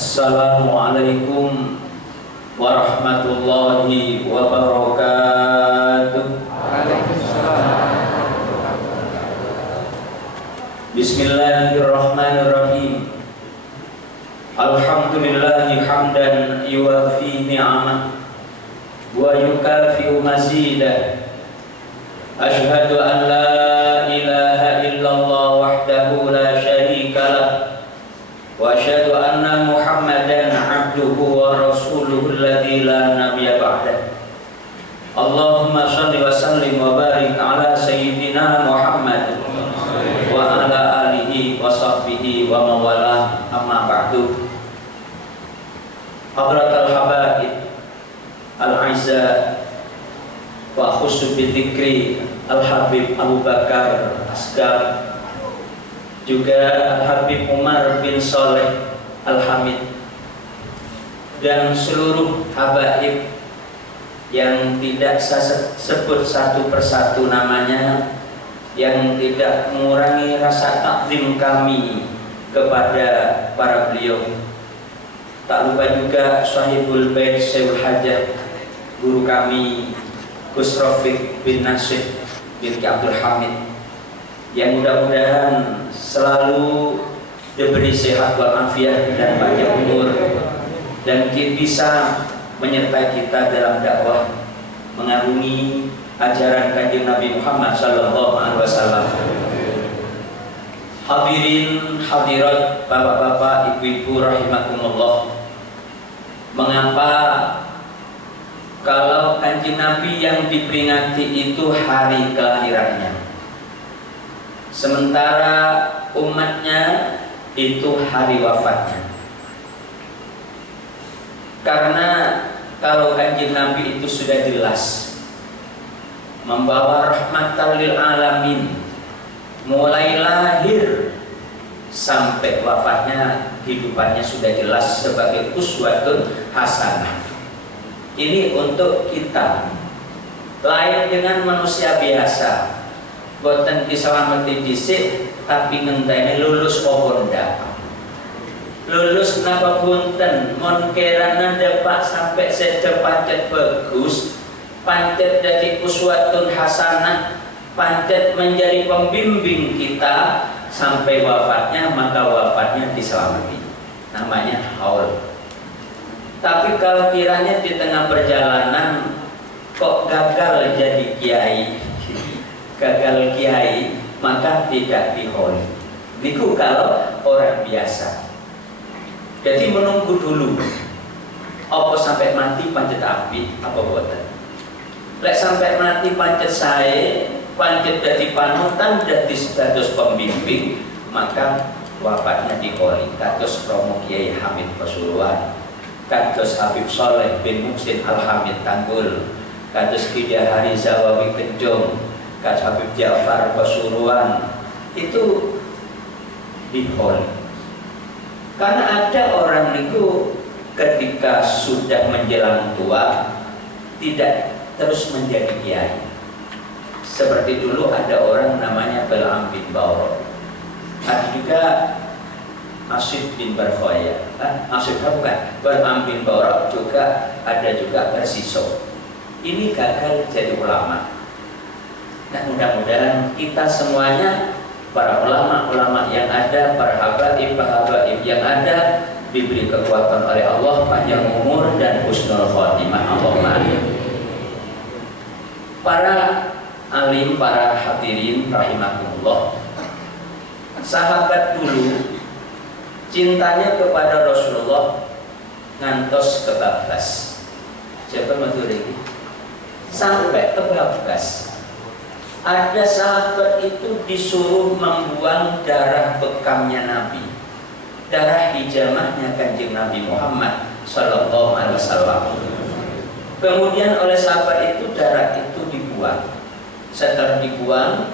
Assalamualaikum warahmatullahi wabarakatuh. Bismillahirrahmanirrahim. Alhamdulillahi hamdan yuwafi ni'amah wa yukafi'u mazidah. Ashhadu an la ilaha illallah wahdahu la syarika lah wa asyhadu anna Muhammadan abduhu wa rasuluhu alladzi la nabiyya ba'dah. Allahumma shalli wa sallim wa barik ala sayyidina Muhammad wa ala alihi wa sahbihi wa mawalah, amma ba'du. Hadratul habaib al-aizza wa khusus bidzikri Al-Habib Abu Bakar Asgar, juga Al-Habib Umar bin Saleh Al-Hamid, dan seluruh habaib yang tidak saya sebut satu persatu namanya, yang tidak mengurangi rasa takzim kami kepada para beliau. Tak lupa juga Sahibul Bait Syaikhul Hajah, guru kami Gus Rafiq bin Nasib bin Abdul Hamid, yang mudah-mudahan selalu diberi sehat walafiat dan panjang umur, dan bisa menyertai kita dalam dakwah mengarungi ajaran Kanjeng Nabi Muhammad sallallahu alaihi wasallam. Hadirin hadirat, bapak-bapak, ibu-ibu rahimakumullah. Mengapa kalau Kanjeng Nabi yang diperingati itu hari kelahirannya, sementara umatnya itu hari wafatnya? Karena kalau Kanjeng Nabi itu sudah jelas membawa rahmatan lil alamin, mulai lahir sampai wafatnya, hidupannya sudah jelas sebagai uswatun hasanah. Ini untuk kita, lain dengan manusia biasa, boten diselamati dhisik tapi ngenteni lulus pohon dak. Lulus napa punten, mon kerana dapat sampai secepatnya bagus, pancet jadi uswatun hasanah, pancet menjadi pembimbing kita sampai wafatnya, maka wafatnya diselamati. Namanya haul. Tapi kalau kiranya di tengah perjalanan kok gagal jadi kiai, gagal kiai, maka tidak diholi. Niku kalau orang biasa. Jadi menunggu dulu. Apa sampai mati pancet api, apa boten? Lek sampai mati pancet saya, pancet jadi panutan, jadi status pembimbing, maka wafatnya diholi. Kados Romo Kiai Hamid Pasuruan, kados Habib Saleh bin Muhsin Al-Hamid Tanggul, kados Kiai Hariza Wawi Kenjong, kados Habib Ja'far Pasuruan, itu diholi. Karena ada orang itu ketika sudah menjelang tua tidak terus menjadi kiai. Seperti dulu ada orang namanya Bal'am bin Bawrah, ada juga Asif bin Barkhoya, Asif bukan, Bal'am bin Bawrah juga ada, juga Persiso. Ini gagal jadi ulama. Nah, mudah-mudahan kita semuanya, para ulama-ulama yang ada, para habaib yang ada, diberi kekuatan oleh Allah, panjang umur dan husnul khotimah. Allahumma amin. Para alim, para hadirin rahimakumullah, sahabat dulu cintanya kepada Rasulullah ngantos kebablas. Siapa matur ini? Sampai kebablas. Ada sahabat itu disuruh membuang darah bekamnya Nabi, darah hijamahnya Kanjeng Nabi Muhammad sallallahu alaihi wasallam. Kemudian oleh sahabat itu darah itu dibuang. Setelah dibuang,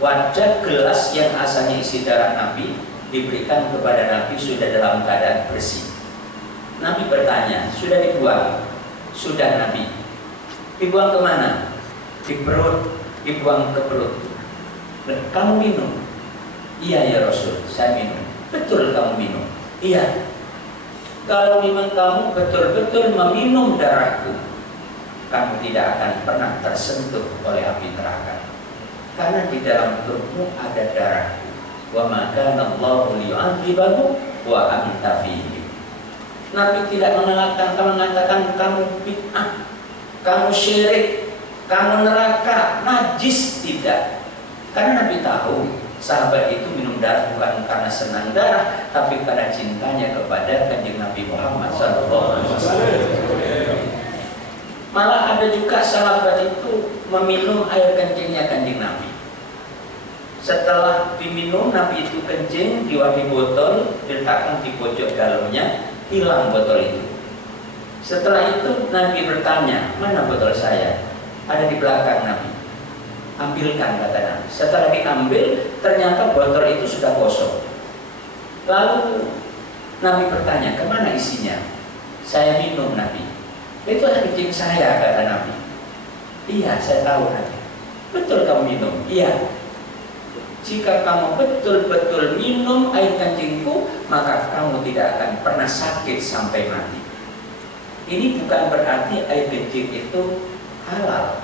wadah gelas yang asalnya isi darah Nabi diberikan kepada Nabi sudah dalam keadaan bersih. Nabi bertanya, sudah dibuang? Sudah Nabi. Dibuang kemana? Di perut. Dibuang ke perut. Kamu minum? Iya ya Rasul, saya minum. Betul kamu minum? Iya. kalau memang kamu betul-betul meminum darahku, kamu tidak akan pernah tersentuh oleh api neraka. Karena di dalam perutmu ada darahku. Wa ma kana Allahu liyu'adzibahu wa anta fihi. Nabi tidak mengatakan kamu bid'ah, kamu syirik, kamu neraka, najis, tidak. Karena Nabi tahu sahabat itu minum darah bukan karena senang darah, tapi karena cintanya kepada Kanjeng Nabi Muhammad SAW. Malah ada juga sahabat itu meminum air kencingnya Kanjeng Nabi. Setelah diminum, Nabi itu kencing di botol, diletakkan di pojok dalamnya, hilang botol itu. Setelah itu Nabi bertanya, mana botol saya? Ada di belakang Nabi. Ambilkan, kata Nabi. Setelah diambil, ternyata botol itu sudah kosong. Lalu Nabi bertanya, kemana isinya? Saya minum, Nabi. Itu air kencing saya, kata Nabi. Iya, saya tahu, Nabi. Betul kamu minum? Iya. Jika kamu betul-betul minum air kencingku, maka kamu tidak akan pernah sakit sampai mati. Ini bukan berarti air kencing itu halal,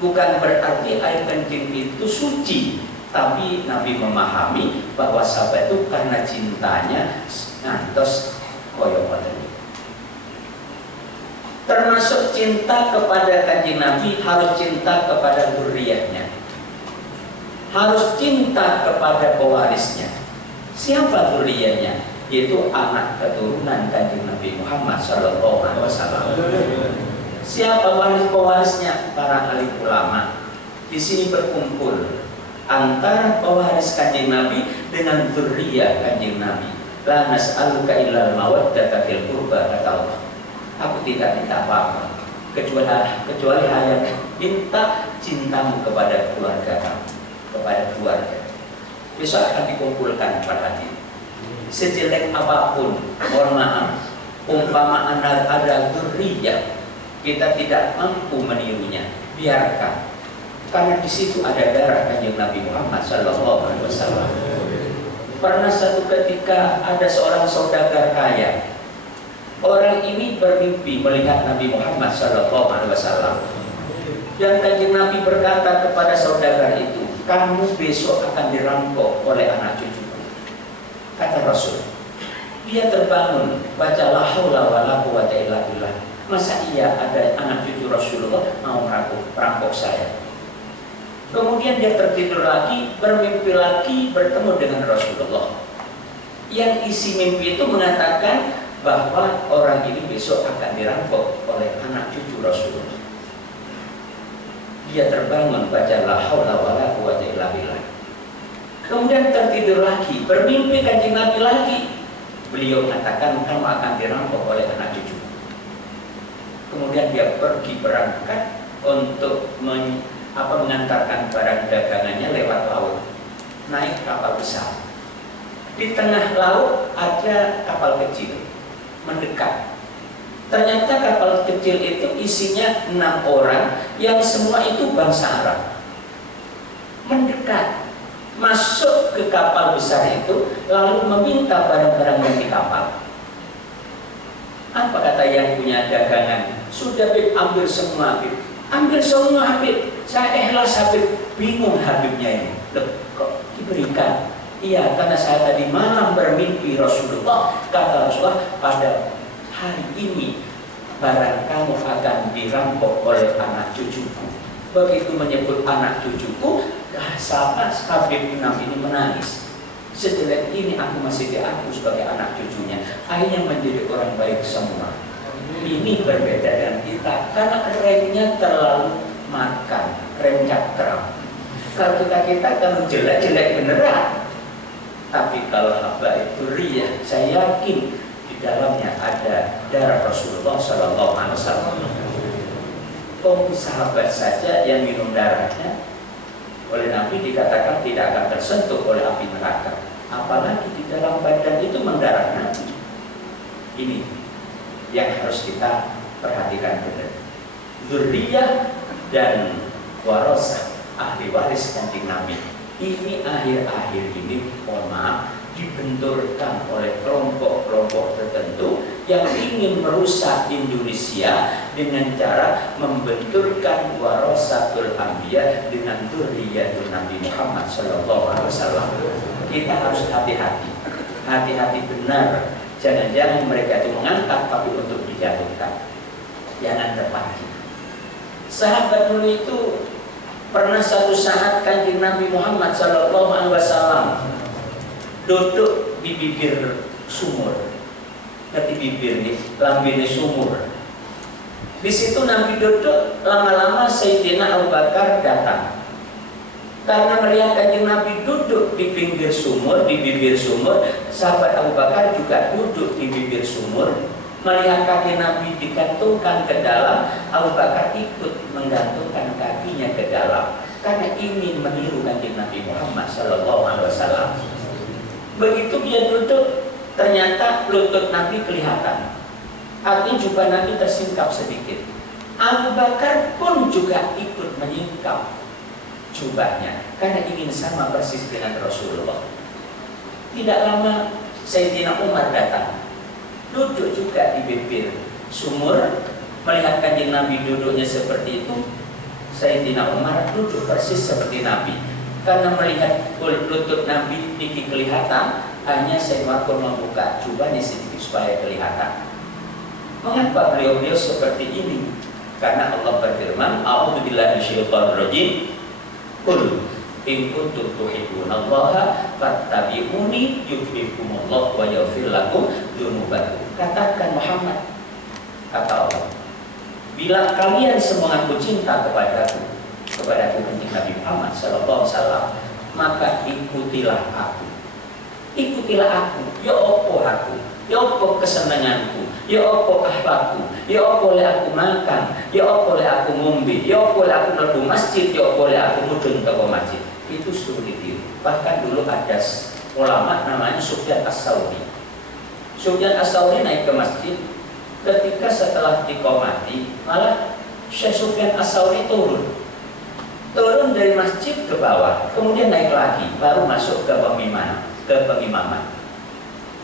bukan berarti air kencing itu suci, tapi Nabi memahami bahwa sahabat itu karena cintanya ngantos koyo ngoten. Termasuk cinta kepada Kanjeng Nabi harus cinta kepada dzurriyyahnya, harus cinta kepada pewarisnya. Siapa dzurriyyahnya? Yaitu anak keturunan Kanjeng Nabi Muhammad SAW. Siapa pewarisnya? Para alim ulama. Di sini berkumpul antara pewaris Kanjeng Nabi dengan dzurriyyah Kanjeng Nabi. La nas'aluka illal mawaddata fil qurba, kata Allah. Aku tidak minta apa-apa kecuali hanya minta cintamu kepada keluarga kamu, kepada keluarga. Besok akan dikumpulkan pada hati. Sejelek apapun, mohon maaf, umpama ada dzurriyyah, kita tidak mampu menirunya, biarkan. Karena di situ ada darah Kanjeng Nabi Muhammad SAW. Pernah satu ketika ada seorang saudagar kaya. Orang ini bermimpi melihat Nabi Muhammad SAW. Dan Kanjeng Nabi berkata kepada saudagar itu, kamu besok akan dirampok oleh anak cucuku. Kata Rasul. Dia terbangun, baca la haula wala quwwata illa billah. Masa iya ada anak cucu Rasulullah mau merampok saya? Kemudian dia tertidur lagi, bermimpi lagi, bertemu dengan Rasulullah. Yang isi mimpi itu mengatakan bahwa orang ini besok akan dirampok oleh anak cucu Rasulullah. Dia terbangun, baca la haula wala quwwata illa billah. Kemudian tertidur lagi, bermimpi Kanjeng Nabi lagi. Beliau katakan kamu akan dirampok oleh anak cucu. Kemudian dia pergi berangkat untuk mengantarkan barang dagangannya lewat laut, naik kapal besar. Di tengah laut ada kapal kecil mendekat. Ternyata kapal kecil itu isinya 6 orang yang semua itu bangsa Arab. Mendekat, masuk ke kapal besar itu, lalu meminta barang-barang yang di kapal. Apa kata yang punya dagangan? Sudah Habib, ambil semua Habib. Ambil semua Habib. Saya ikhlas Habib. Bingung Habibnya ini. Loh, kok diberikan? Iya, karena saya tadi malam bermimpi Rasulullah. Kata Rasulullah, pada hari ini barang kamu akan dirampok oleh anak cucuku. Begitu menyebut anak cucuku, sahabat Habib Nabi ini menangis. Sejelek ini aku masih diaku sebagai anak cucunya. Akhirnya menjadi orang baik semua. Ini berbeda dengan kita karena remnya terlalu makan, rem cakram. Kalau kita kalau jelek-jelek beneran. Tapi kalau hamba itu ria, saya yakin di dalamnya ada darah Rasulullah SAW. Sahabat saja yang minum darahnya oleh Nabi dikatakan tidak akan tersentuh oleh api neraka. Apalagi di dalam badan itu mendarah Nabi. Ini yang harus kita perhatikan benar. Dzurriyyah dan warasah, ahli waris Kanjeng Nabi. Ini akhir-akhir ini, mohon maaf, dibenturkan oleh kelompok-kelompok tertentu yang ingin merusak Indonesia dengan cara membenturkan warasatul anbiya dengan dzurriyyatul Nabi Muhammad sallallahu alaihi wasallam. Kita harus hati-hati. Hati-hati benar. Jangan-jangan mereka itu mengangkat tapi untuk dijatuhkan. Jangan terpancing. Sahabat dulu itu pernah satu saat Kanjeng Nabi Muhammad sallallahu alaihi wasallam duduk di bibir sumur. Di bibir nih, lambene sumur. Di situ Nabi duduk, lama-lama Sayyidina Abu Bakar datang. Karena melihat Kanjeng Nabi duduk di pinggir sumur, di bibir sumur, sahabat Abu Bakar juga duduk di bibir sumur. Melihat kaki Nabi digantungkan ke dalam, Abu Bakar ikut menggantungkan kakinya ke dalam karena ingin meniru Kanjeng Nabi Muhammad sallallahu alaihi wasallam. Begitu dia duduk, ternyata lutut Nabi kelihatan. Artinya jubah Nabi tersingkap sedikit. Abu Bakar pun juga ikut menyingkap jubahnya karena ingin sama persis dengan Rasulullah. Tidak lama Sayyidina Umar datang, duduk juga di bibir sumur. Melihat Kanjeng Nabi duduknya seperti itu, Sayyidina Umar duduk persis seperti Nabi. Karena melihat lutut Nabi tinggi kelihatan, hanya Sayyidina Umar membuka jubahnya sedikit supaya kelihatan. Mengapa beliau-beliau seperti ini? Karena Allah berfirman, "A'udzubillahi minasyaitonir rajim. Qul in kuntum tuhibbunallaha fattabi'uni yuhibbukumullah wa yaghfir lakum dzunubakum." Katakan Muhammad, kata Allah, bila kalian semua mengaku cinta kepadaku Nabi Muhammad sallallahu alaihi wasallam, maka ikutilah aku. Ikutilah aku. Ya opo aku, ya opo kesenanganku, ya opo akhlakku, ya opo le aku makan, ya opo le aku ngombe, ya opo le aku mlebu masjid, ya opo le aku mudhun ke masjid. Itu sulit ditiru. Bahkan dulu ada ulama namanya Sufyan As-Tsauri. Sufyan As-Tsauri naik ke masjid, ketika setelah diqomati, malah Syekh Sufyan As-Tsauri turun dari masjid ke bawah, kemudian naik lagi, baru masuk ke pengimaman.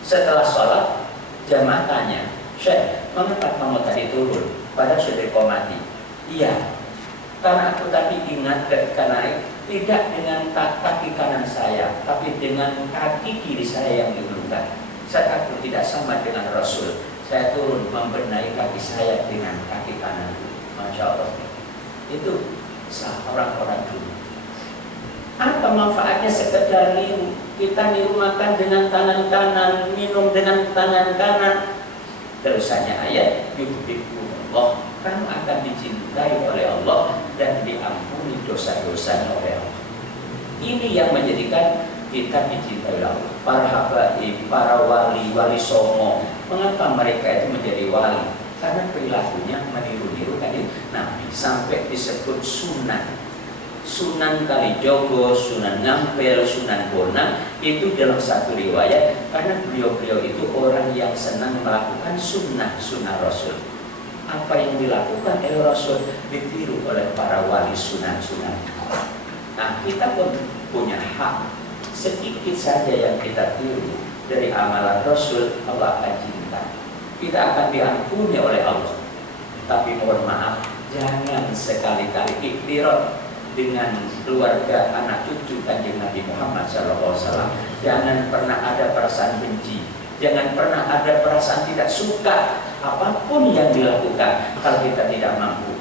Setelah sholat, jamaah tanya, "Syekh, mengapa kamu tadi turun? Padahal sudah diqomati." "Iya, karena aku tadi ingat ketika naik, tidak dengan kaki kanan saya, tapi dengan kaki kiri saya yang diulurkan. Saya takut tidak sama dengan Rasul. Saya turun membenahi kaki saya dengan kaki kananku." Masya Allah. Itu orang-orang dulu. Apa manfaatnya sekedar niru? Kita niru makan dengan tangan kanan, minum dengan tangan kanan. Terusannya ayat, yuhibbukumullah, kamu akan dicintai oleh Allah dan diampuni dosa-dosanya oleh Allah. Ini yang menjadikan kita dicintai oleh Allah. Para habaib, para wali songo, mengapa mereka itu menjadi wali? Karena perilakunya meniru-niru Kanjeng Nabi, sampai disebut Sunan Kalijogo, Sunan Ngampel, Sunan Bonang. Itu dalam satu riwayat karena beliau-beliau itu orang yang senang melakukan sunnah Rasul. Apa yang dilakukan oleh Rasul ditiru oleh para wali sunan. Nah, kita pun punya hak. Sedikit saja yang kita tiru dari amalan Rasul, Allah akan cinta. Kita akan diampuni oleh Allah. Tapi mohon maaf, jangan sekali-kali iktiraf dengan keluarga, anak cucu Kanjeng Nabi Muhammad SAW. Jangan pernah ada perasaan benci, jangan pernah ada perasaan tidak suka apapun yang dilakukan. Kalau kita tidak mampu,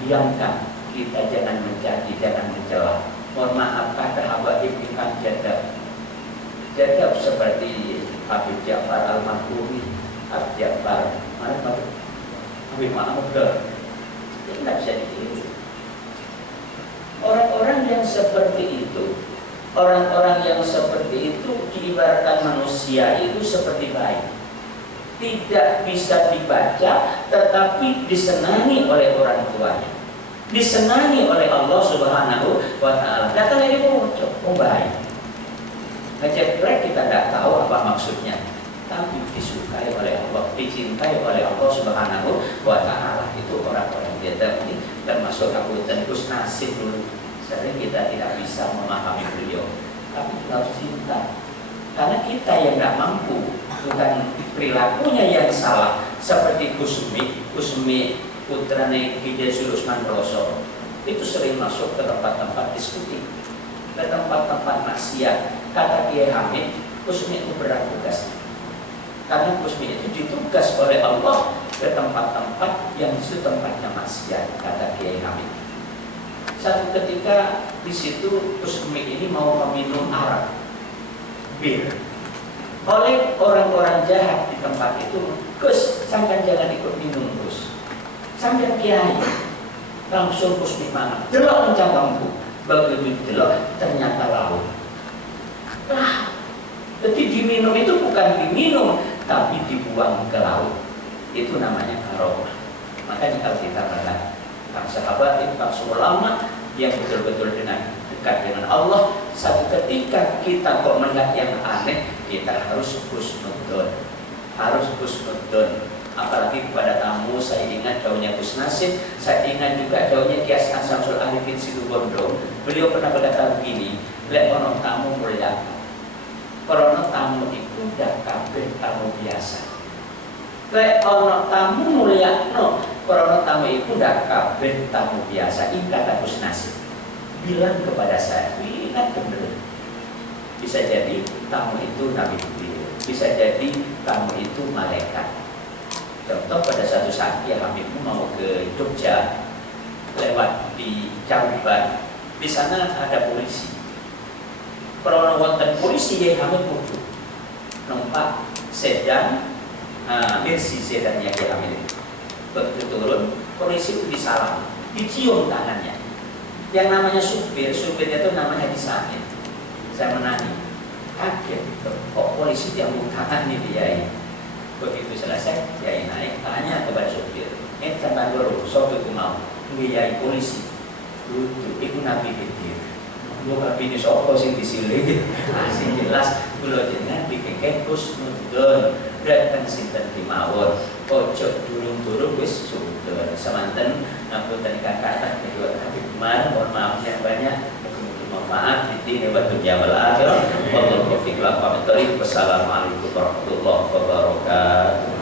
diamkan. Kita jangan mencaci, jangan mencela. Mohon maaf, kata Habaib Ibn Jadab seperti Habib Ja'far Al-Makhzumi, Habib Ja'far Habib Mahmud, itu tidak bisa ditiru. Orang-orang yang seperti itu, orang-orang yang seperti itu diibaratkan manusia itu seperti bayi, tidak bisa dibaca tetapi disenangi oleh orang tuanya, disenangi oleh Allah Subhanahu wa Ta'ala. Datang dari bayi, ngejeprek, kita tidak tahu apa maksudnya, tapi disukai oleh Allah, dicintai oleh Allah Subhanahu wa Ta'ala. Itu orang-orang Jadab ini termasuk Abu Gus Nasib dulu. Sering kita tidak bisa memahami beliau, tapi kita harus cinta, karena kita yang tidak mampu, bukan perilakunya yang salah seperti Kusmi putrane Ki Sulaiman Roso itu sering masuk ke tempat-tempat diskusi, ke tempat-tempat maksiat. Kata Kiai Hamid, Kusmi itu berat tugas karena Kusmi itu ditugas oleh Allah ke tempat-tempat yang itu tempatnya maksiat, kata Kiai Hamid. Satu ketika di situ Kusmi ini mau meminum arak, bir, oleh orang-orang jahat di tempat itu. Gus, sampai jangan ikut minum Gus. Sampai Kiai langsung Kusmi mana? Delok mencabangku. Begitu delok ternyata laut. Jadi diminum itu bukan diminum, tapi dibuang ke laut. Itu namanya karomah. Makanya kalau kita melihat para sahabat itu para ulama yang betul-betul dekat dengan Allah, satu ketika kita kok melihat yang aneh, kita harus husnudzon. Apalagi kepada tamu, saya ingat daunnya Gus Nasib, saya ingat juga daunnya Kiai Samsul Arifin Situbondo. Beliau pernah berkata begini, lek ono tamu mulia, karena tamu itu udah kabeh tamu biasa. Lek ono tamu mulia, karena tamu itu udah kabeh tamu biasa. Ini kata Gus Nasib. Bilang kepada saya, ingat benar. Bisa jadi tamu itu Nabi Jibril, bisa jadi tamu itu malaikat. Contoh pada satu saat ya Habib mau ke Jogja, lewat di Jamban, di sana ada polisi. Kalau wonten polisi ya Habib butuh numpak sedan, Mercy sedannya ya Habib. Begitu turun, polisi itu disalam, dicium tangannya. Yang namanya supir itu namanya disamin. Saya menanya, kaget, kok polisi diambung tangan nih dia ini. Begitu selesai, Kiai naik, tanya kepada supir, sampai dulu, sopir itu mau, Kiai polisi, duduk, itu Nabi Khidir. Lu Nabi ini sopo sih disilih, masih jelas, kalau jenengan dikekeh husnudzon, datang sinten dimawon, ojo durung-durung wis sudon, semanten, ngapunten kata kedua Nabi kemarin, mohon maaf yang banyak. Maaf, ini buat dunia wal akhirah. Wallahu taufiq wal hidayah. Wassalamualaikum warahmatullahi wabarakatuh.